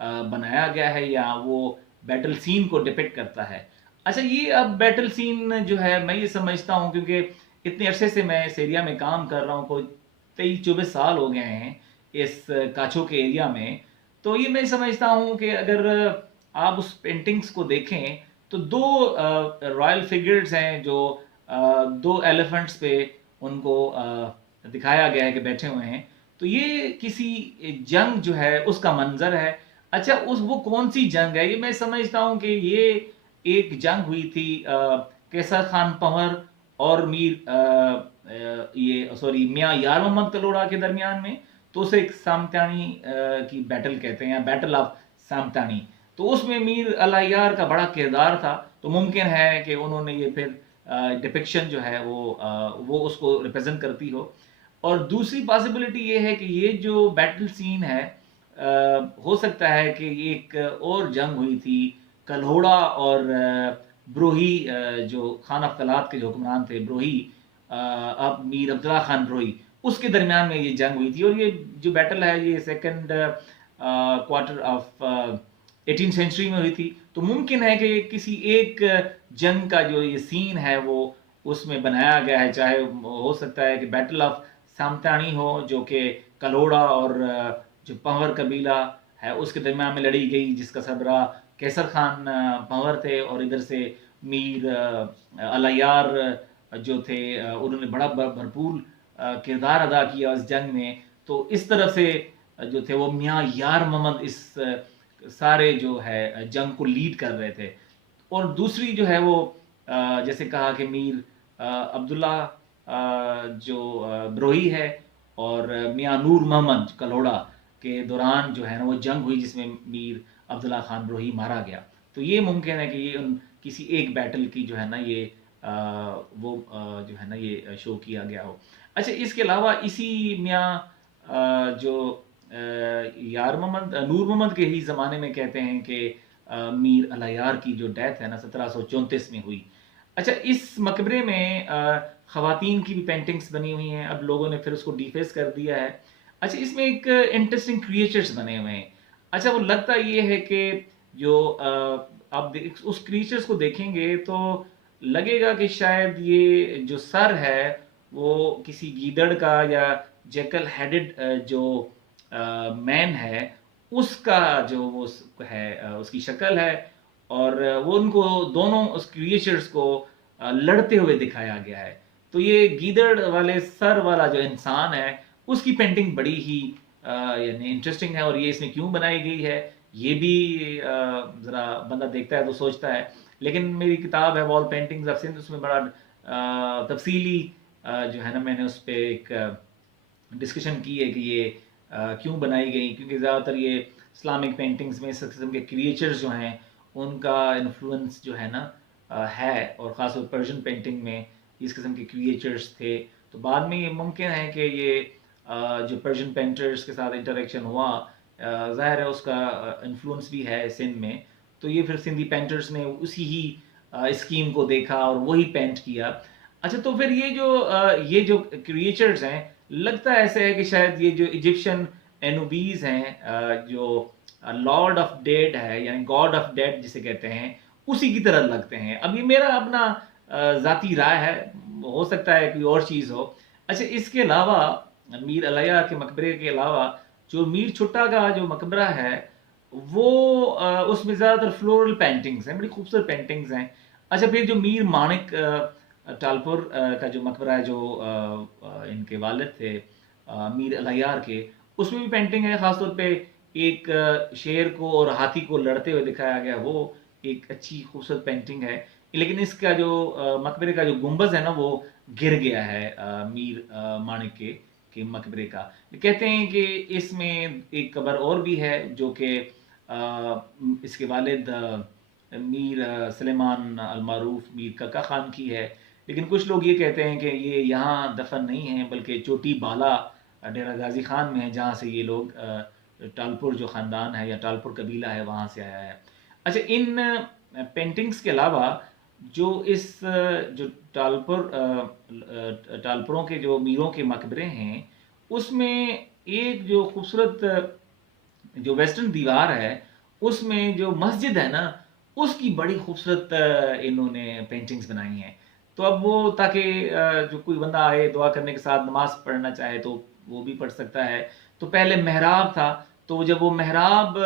بنایا گیا ہے یا وہ بیٹل سین کو ڈپکٹ کرتا ہے. اچھا یہ اب بیٹل سین جو ہے میں یہ سمجھتا ہوں کیونکہ اتنے عرصے سے میں اس ایریا میں کام کر رہا ہوں, کوئی 23-24 سال ہو گئے ہیں اس کاچو کے ایریا میں, تو یہ میں سمجھتا ہوں کہ اگر آپ اس پینٹنگز کو دیکھیں تو دو رائل فگرز ہیں جو دو ایلیفنٹس پہ ان کو دکھایا گیا ہے کہ بیٹھے ہوئے ہیں, تو یہ کسی جنگ جو ہے اس کا منظر ہے. اچھا وہ کون سی جنگ ہے؟ یہ میں سمجھتا ہوں کہ یہ ایک جنگ ہوئی تھی کیسر خان پنور اور میاں یار محمد کلوڑا کے درمیان میں. تو اسے ایک سامتانی کی بیٹل کہتے ہیں, بیٹل آف سامتانی. تو اس میں میر الیار کا بڑا کردار تھا, تو ممکن ہے کہ انہوں نے یہ پھر ڈپکشن جو ہے وہ اس کو ریپرزینٹ کرتی ہو. اور دوسری پاسبلٹی یہ ہے کہ یہ جو بیٹل سین ہے ہو سکتا ہے کہ ایک اور جنگ ہوئی تھی کلہوڑا اور بروہی, جو خان افقلات کے جو حکمران تھے بروہی, اب میر عبداللہ خان بروہی, اس کے درمیان میں یہ جنگ ہوئی تھی. اور یہ جو بیٹل ہے یہ سیکنڈ کوارٹر آف 18 سینچری میں ہوئی تھی. تو ممکن ہے کہ کسی ایک جنگ کا جو یہ سین ہے وہ اس میں بنایا گیا ہے, چاہے ہو سکتا ہے کہ بیٹل آف سامتانی ہو جو کہ کلوڑا اور جو پنور قبیلہ ہے اس کے درمیان میں لڑی گئی, جس کا سربراہ کیسر خان پنور تھے, اور ادھر سے میر الیار جو تھے انہوں نے بڑا بھرپور کردار ادا کیا اس جنگ میں. تو اس طرف سے جو تھے وہ میاں یار محمد اس سارے جو ہے جنگ کو لیڈ کر رہے تھے. اور دوسری جو ہے وہ جیسے کہا کہ میر عبداللہ جو بروہی ہے اور میاں نور محمد کلوڑا کے دوران جو ہے نا وہ جنگ ہوئی جس میں میر عبداللہ خان بروہی مارا گیا. تو یہ ممکن ہے کہ یہ کسی ایک بیٹل کی جو ہے نا یہ وہ جو ہے نا یہ شو کیا گیا ہو. اچھا اس کے علاوہ اسی میاں جو یار محمد نور محمد کے ہی زمانے میں کہتے ہیں کہ میر الیار کی جو ڈیتھ ہے نا 1734 میں ہوئی. اچھا اس مقبرے میں خواتین کی بھی پینٹنگز بنی ہوئی ہیں, اب لوگوں نے پھر اس کو ڈیفیس کر دیا ہے. اچھا اس میں ایک انٹرسٹنگ کریچرز بنے ہوئے ہیں. اچھا وہ لگتا یہ ہے کہ جو آپ اس کریچرز کو دیکھیں گے تو لگے گا کہ شاید یہ جو سر ہے وہ کسی گیدڑ کا یا جیکل ہیڈڈ جو مین ہے اس کا جو وہ ہے اس کی شکل ہے, اور وہ ان کو دونوں اس کریچرز کو لڑتے ہوئے دکھایا گیا ہے. تو یہ گیدڑ والے سر والا جو انسان ہے اس کی پینٹنگ بڑی ہی یعنی انٹرسٹنگ ہے, اور یہ اس میں کیوں بنائی گئی ہے یہ بھی ذرا بندہ دیکھتا ہے تو سوچتا ہے. لیکن میری کتاب ہے وال پینٹنگز آف سندھ, اس میں بڑا تفصیلی جو ہے نا میں نے اس پہ ایک ڈسکشن کی ہے کہ یہ کیوں بنائی گئی, کیونکہ زیادہ تر یہ اسلامک پینٹنگز میں اس قسم کے کریچرز جو ہیں ان کا انفلوئنس جو ہے نا ہے, اور خاص طور پرشین پینٹنگ میں اس قسم کے کریچرز تھے. تو بعد میں یہ ممکن ہے کہ یہ جو پرشین پینٹرز کے ساتھ انٹریکشن ہوا ظاہر ہے اس کا انفلوئنس بھی ہے سندھ میں, تو یہ پھر سندھی پینٹرز نے اسی ہی اسکیم کو دیکھا اور وہی پینٹ کیا. اچھا تو پھر یہ جو کریچرز ہیں لگتا ایسے ہے کہ شاید یہ جو ایجپشن اینوبیز ہیں جو لارڈ آف ڈیڈ ہے یعنی گاڈ آف ڈیڈ جسے کہتے ہیں اسی کی طرح لگتے ہیں. اب یہ میرا اپنا ذاتی رائے ہے, ہو سکتا ہے کوئی اور چیز ہو. اچھا اس کے علاوہ میر الیار کے مقبرے کے علاوہ جو میر چھٹا کا جو مقبرہ ہے وہ اس میں زیادہ تر فلورل پینٹنگز ہیں, بڑی خوبصورت پینٹنگز ہیں. اچھا پھر جو میر مانک ٹالپور کا جو مقبرہ ہے جو ان کے والد تھے میر الیار کے, اس میں بھی پینٹنگ ہے, خاص طور پہ ایک شیر کو اور ہاتھی کو لڑتے ہوئے دکھایا گیا, وہ ایک اچھی خوبصورت پینٹنگ ہے. لیکن اس کا جو مقبرے کا جو گنبد ہے نا وہ گر گیا ہے میر مانک کے مقبرے کا. کہتے ہیں کہ اس میں ایک قبر اور بھی ہے جو کہ اس کے والد میر سلیمان المعروف میر ککا خان کی ہے, لیکن کچھ لوگ یہ کہتے ہیں کہ یہ یہاں دفن نہیں ہیں بلکہ چوٹی بالا ڈیرہ غازی خان میں ہے, جہاں سے یہ لوگ ٹالپور جو خاندان ہے یا ٹالپور قبیلہ ہے وہاں سے آیا ہے. اچھا ان پینٹنگز کے علاوہ جو جو ٹالپوروں کے جو میروں کے مقبرے ہیں اس میں ایک جو خوبصورت جو ویسٹرن دیوار ہے اس میں جو مسجد ہے نا اس کی بڑی خوبصورت انہوں نے پینٹنگز بنائی ہیں. تو اب وہ تاکہ جو کوئی بندہ آئے دعا کرنے کے ساتھ نماز پڑھنا چاہے تو وہ بھی پڑھ سکتا ہے. تو پہلے محراب تھا، تو جب وہ محراب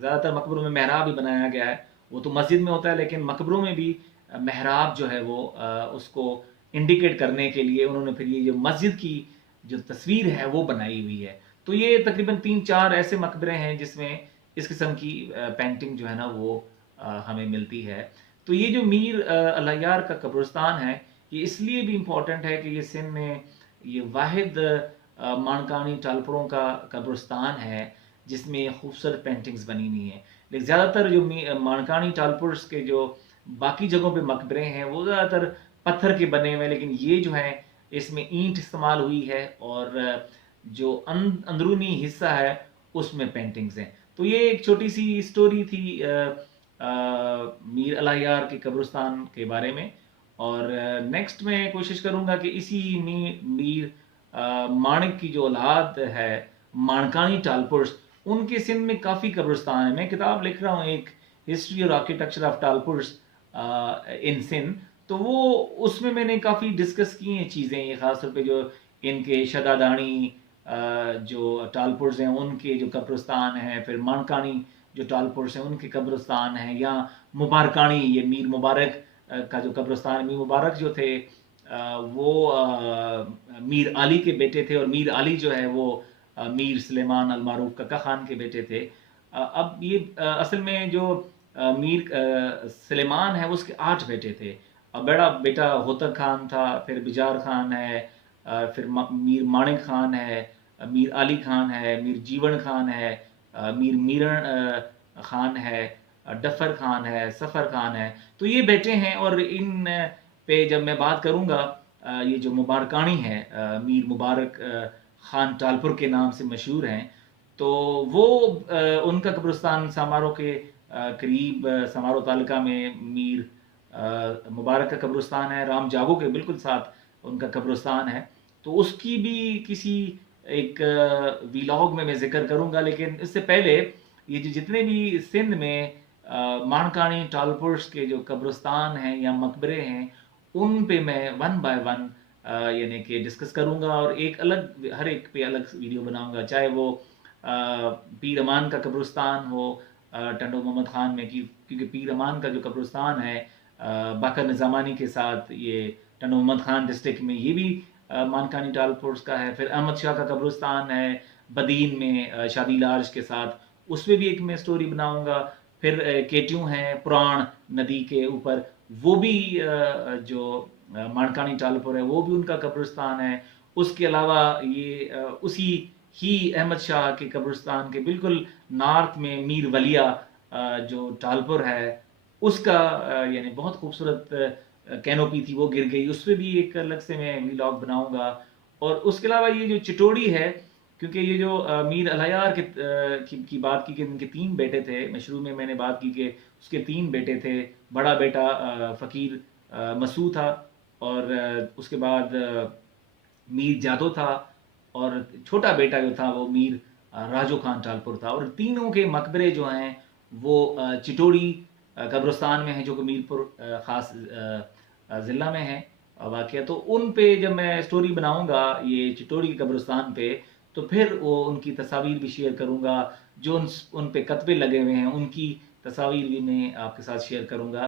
زیادہ تر مقبروں میں محراب ہی بنایا گیا ہے، وہ تو مسجد میں ہوتا ہے لیکن مقبروں میں بھی محراب جو ہے وہ اس کو انڈیکیٹ کرنے کے لیے انہوں نے پھر یہ جو مسجد کی جو تصویر ہے وہ بنائی ہوئی ہے. تو یہ تقریباً 3-4 ایسے مقبرے ہیں جس میں اس قسم کی پینٹنگ جو ہے نا وہ ہمیں ملتی ہے. تو یہ جو میر الیار کا قبرستان ہے یہ اس لیے بھی امپورٹنٹ ہے کہ یہ سندھ میں یہ واحد مانکانی ٹالپروں کا قبرستان ہے جس میں خوبصورت پینٹنگز بنی ہوئی ہیں. لیکن زیادہ تر جو مانکانی ٹالپرس کے جو باقی جگہوں پہ مقبرے ہیں وہ زیادہ تر پتھر کے بنے ہوئے ہیں، لیکن یہ جو ہے اس میں اینٹ استعمال ہوئی ہے اور جو اندرونی حصہ ہے اس میں پینٹنگز ہیں. تو یہ ایک چھوٹی سی سٹوری تھی میر الیار کے قبرستان کے بارے میں. اور نیکسٹ میں کوشش کروں گا کہ اسی میر مانک کی جو اولاد ہے مانکانی ٹالپرس، ان کے سندھ میں کافی قبرستان ہیں. میں کتاب لکھ رہا ہوں ایک ہسٹری اور آرکیٹیکچر آف ٹالپرس ان سندھ، تو وہ اس میں نے کافی ڈسکس کی ہیں چیزیں. یہ خاص طور پہ جو ان کے شدادانی جو ٹالپرز ہیں ان کے جو قبرستان ہیں، پھر مانکانی جو ٹالپرز ہیں ان کے قبرستان ہیں، یا مبارکانی یہ میر مبارک کا جو قبرستان ہے. میر مبارک جو تھے وہ میر علی کے بیٹے تھے، اور میر علی جو ہے وہ میر سلیمان المعروف ککا خان کے بیٹے تھے. اب یہ اصل میں جو میر سلیمان ہے اس کے 8 بیٹے تھے. بڑا بیٹا ہوتک خان تھا، پھر بجار خان ہے، پھر میر مانک خان ہے، میر علی خان ہے، میر جیون خان ہے، میر میرن خان ہے، ڈفر خان ہے، سفر خان ہے. تو یہ بیٹے ہیں، اور ان پہ جب میں بات کروں گا یہ جو مبارکانی ہے میر مبارک خان ٹالپور کے نام سے مشہور ہیں، تو وہ ان کا قبرستان سامارو کے قریب سامارو تعلقہ میں میر مبارک کا قبرستان ہے. رام جاگو کے بالکل ساتھ ان کا قبرستان ہے. تو اس کی بھی کسی ایک ویلاگ میں ذکر کروں گا. لیکن اس سے پہلے یہ جو جتنے بھی سندھ میں مانکانی ٹالپرس کے جو قبرستان ہیں یا مقبرے ہیں ان پہ میں 1 by 1 یعنی کہ ڈسکس کروں گا، اور ایک الگ ہر ایک پہ الگ ویڈیو بناؤں گا. چاہے وہ پیر امان کا قبرستان ہو ٹنڈو محمد خان میں، کیونکہ پیر امان کا جو قبرستان ہے باقر نظامانی کے ساتھ یہ ٹنڈو محمد خان ڈسٹرکٹ میں، یہ بھی مانکانی ٹالپورس کا ہے. پھر احمد شاہ کا قبرستان ہے بدین میں شادی لارج کے ساتھ، اس پہ بھی ایک میں سٹوری بناؤں گا. پھر کیٹیوں ہیں پران ندی کے اوپر، وہ بھی جو مانکانی ٹالپور ہے وہ بھی ان کا قبرستان ہے. اس کے علاوہ یہ اسی ہی احمد شاہ کے قبرستان کے بالکل نارتھ میں میر ولیہ جو ٹالپور ہے اس کا یعنی بہت خوبصورت کینوپی تھی وہ گر گئی، اس پہ بھی ایک الگ سے میں ویلاگ بناؤں گا. اور اس کے علاوہ یہ جو چٹوڑی ہے، کیونکہ یہ جو میر الیار کی بات کی کہ ان کے 3 بیٹے تھے، شروع میں نے بات کی کہ اس کے 3 بیٹے تھے. بڑا بیٹا فقیر مسعود تھا، اور اس کے بعد میر جادو تھا، اور چھوٹا بیٹا جو تھا وہ میر راجو خان ٹالپور تھا. اور تینوں کے مقبرے جو ہیں وہ چٹوڑی قبرستان میں ہیں جو کہ میرپور خاص ضلع میں ہے واقعہ. تو ان پہ جب میں سٹوری بناؤں گا یہ چٹوڑی کے قبرستان پہ، تو پھر وہ ان کی تصاویر بھی شیئر کروں گا. جو ان پہ کتبے لگے ہوئے ہیں ان کی تصاویر بھی میں آپ کے ساتھ شیئر کروں گا.